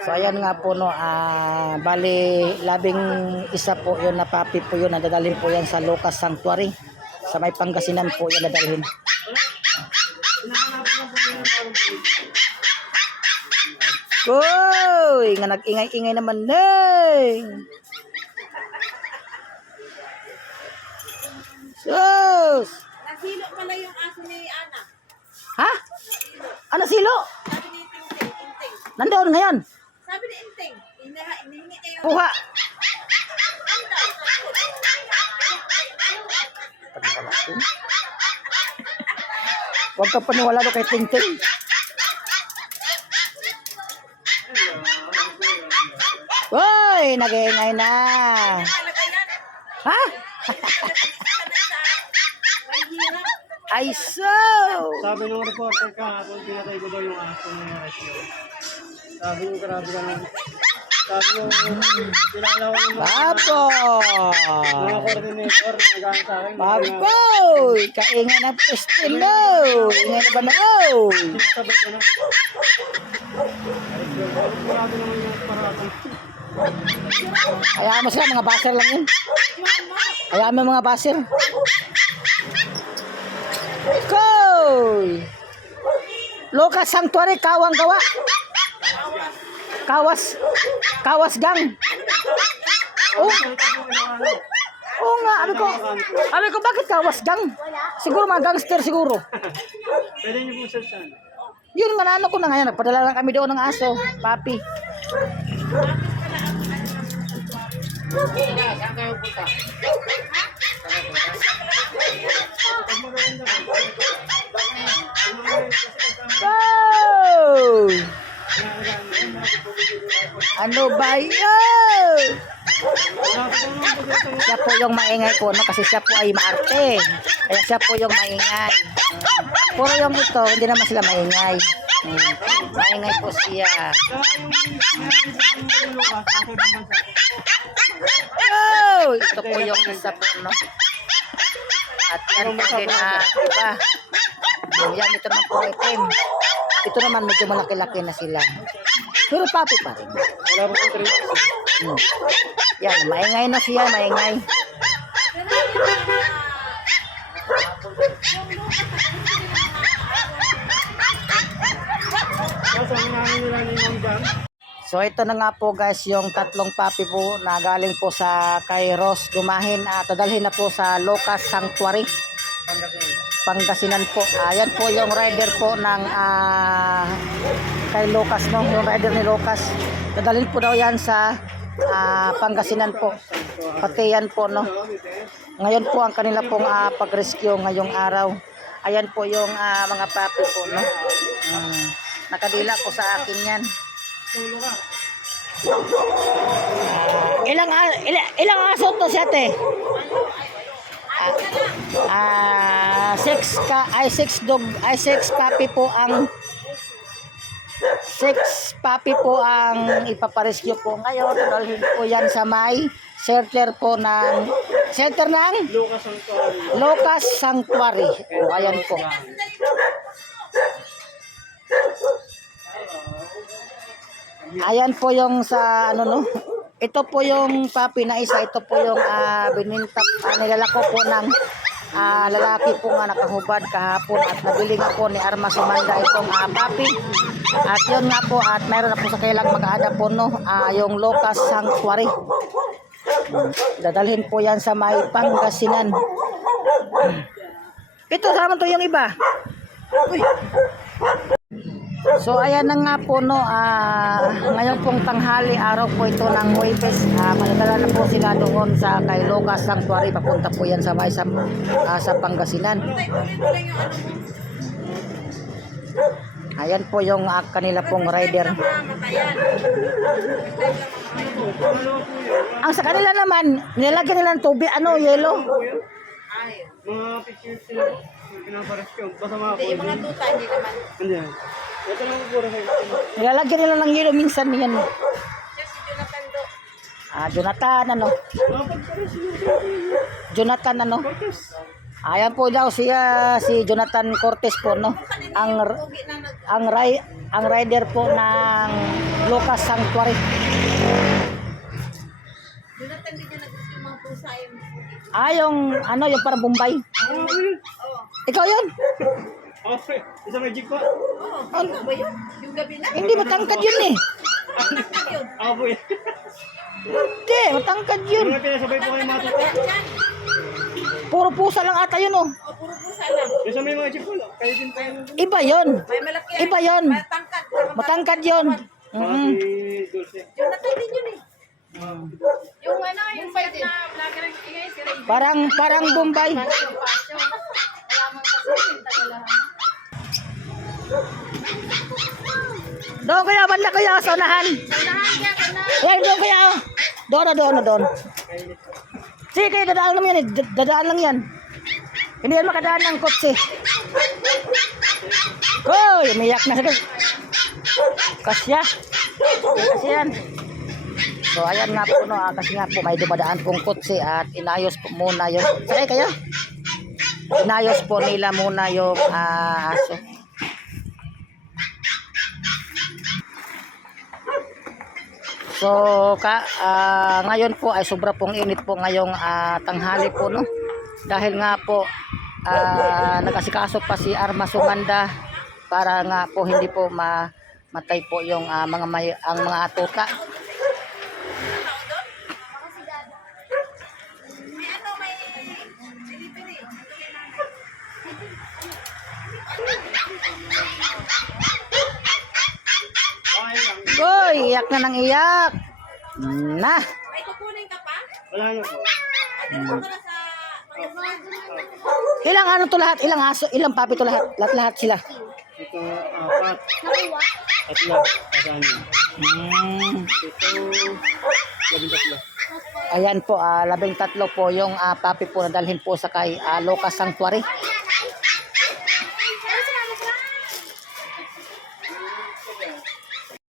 So ayan nga po no, ah, bali labing isa po yun na papi po yun, nadadalhin po yan sa Lucas Sanctuary. Sa may Pangasinan po yan nadalhin. Uy, nga nag-ingay-ingay naman nay. Sus! Nasilo pala yung aso ni Ana. Ha? Ano silo? Nandoon ngayon. Sabi ni Inting, inaha, inihingi niya yung Puha. Huwag ka paniwala doon kay Tingting. Uy, nag-iingay na. Ha? Ay, so. Sabi ng reporter kahapon, pinatay ko daw yung aso ng rescue. Sabi ng grabe ka naman. Sabi ng kilala ko ng mga, Papo. mga coordinator na nagkaan sa akin. Papoy. Kaingay na pestilo. Ingay na ba na? Oh. Sinasabi ko na. Grabe naman yung paratang. Hayaan mo sila, mga baser lang yun. Hayaan mo mga baser. Koy! Lucas Sanctuary, Kawang Gawa. Kawas. Kawas Gang. Oh. Oo nga, ano ko? Ano ko, bakit Kawas Gang? Siguro mga gangster siguro. Pwede niyo po search yan. Yun nga ano ko na ngayon, nagpadala lang kami doon ng aso, papi. Go! Ano ba yun? Siya po yung maingay po, no? kasi siya po ay maarte. Kaya siya po yung maingay. Puro yung ito, hindi naman sila maingay. Hmm. Maingay po siya. Oh, ito po yung isa po, no? At yan po din na iba. Yan, ito naman po itim. Ito naman medyo malaki-laki na sila. Pero papi pa rin. Wala pong trace. Hmm. Yan, maingay na siya, maingay. So ito na nga po guys yung tatlong papi po na galing po sa kay Ross Gumahin at dadalhin na po sa Lucas Sanctuary Pangasinan po. Ayan po yung rider po ng uh, kay Lucas, no? Yung rider ni Lucas. Dadalhin po daw yan sa uh, Pangasinan po. Pati yan po, no? Ngayon po ang kanila pong uh, pag-rescue ngayong araw. Ayan po yung uh, mga papi po, no? Hmm. Nakadila po sa akin yan. Uh, ilang, ilang, ilang aso to si ate? Ah... Uh, uh, 6 ka ay 6 dog ay 6 puppy po ang 6 puppy po ang ipaparescue po ngayon. Dalhin po yan sa may shelter po ng shelter ng Lucas Sanctuary. Lucas Sanctuary o ayan po. Ayan po yung sa ano no? Ito po yung papi na isa. Ito po yung ah, uh, binintak uh, ah, nilalako po ng ah, lalaki po nga nakahubad kahapon at nabili nga po ni Arma Sumanda itong ah, papi. At yun nga po at mayroon na po sa kailang mag-aada po no ah, yung Lucas Sanctuary. Hmm. Dadalhin po yan sa may Pangasinan. Hmm. Ito sama to yung iba. Uy. So ayan na nga po no, ah, ngayon pong tanghali araw po ito ng Huwebes, ah, madadala na po sila doon sa kay Lucas Sanctuary, papunta po yan sa may sa, ah, sa Pangasinan. Ayan po yung ah, kanila pong rider. Ang sa kanila naman, nilagyan nila ng tubig, ano, yelo. Ay. Mga pictures sila po. Yung Pinaparescue. Basta mga Hindi, yung mga tuta, hindi naman. Hindi. Ito lang po puro sa Nilalagyan nila ng yelo minsan yan. Siya si Jonathan do. Ah, Jonathan, ano? Jonathan, ano? Ayan po daw siya, si Jonathan Cortez po, no? Ang, ang ri- ang rider po ng Lucas Sanctuary. Jonathan din niya nag-gusto yung mga pusa yung... Ah, yung ano, yung parang Bombay. Ah. Ikaw yun? Okay. Isa may jeep pa. Oo. Ano ba yun? Yung gabi na? Hindi, matangkad yun eh. Nakakad yun. Ako po yun. Hindi, matangkad yun. May pinasabay po kayo mga tuto. Puro pusa lang ata yun oh. O, puro pusa lang. Yung sa may mga jeep po, kayo din yun. Iba yun. May malaki. Iba yun. Matangkad. Matangkad yun. Mm. Dulce. Jonathan din yun eh. Yung ano, yung fight na vlogger ang ingay, si. Parang, parang Bombay. Doon kaya, banda kaya sa unahan. Unahan niya, unahan. Yan, doon kaya. oh. Doon na, doon na, doon. Sige, kayo, dadaan lang yan eh. Dadaan lang yan. Hindi yan makadaan ng kotse. Koy, umiyak na. Kasya. Kasya yan. So, ayan nga po, no, ah, kasi nga po, may dumadaan pong kotse at inayos po muna yung, sakay kayo? Inayos po nila muna yung ah, aso. So, ka, ah, ngayon po ay sobra pong init po ngayong ah, tanghali po, no? Dahil nga po, ah, nagkasikaso pa si Arma Sumanda para nga po hindi po ma matay po yung ah, mga may, ang mga atuta. Iyak na ng iyak. Na. May kukunin ka pa? Wala na po. Ka na sa... Ilang ano to lahat? Ilang aso? Ilang papi to lahat? Lahat-lahat sila. Ito, apat. Tatlo. Kasama. Hmm. Ito, labing tatlo. Ayan po, ah, labing tatlo po yung ah, papi po na dalhin po sa kay ah, Lucas Sanctuary.